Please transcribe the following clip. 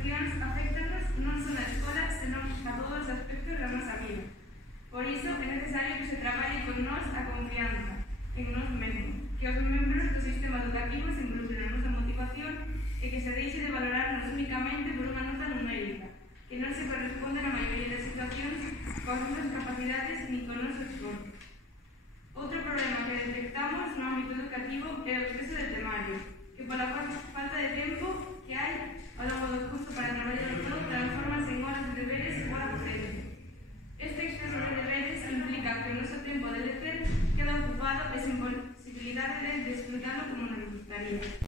cuestións afectanos non só na escola, senón a todos os aspectos da nosa vida. Por iso é necesario que se traballe con nós a confianza en nós mesmos, que os membros do sistema educativo se involucren na nosa motivación e que se deixe de valorarnos únicamente por unha nota numérica, que non se corresponde na maioría das situacións coas nosas capacidades ni con noso esforzo. Outro problema que detectamos no ámbito educativo é o exceso de temario, que pola falta de tempo que hai ao longo do curso para traballar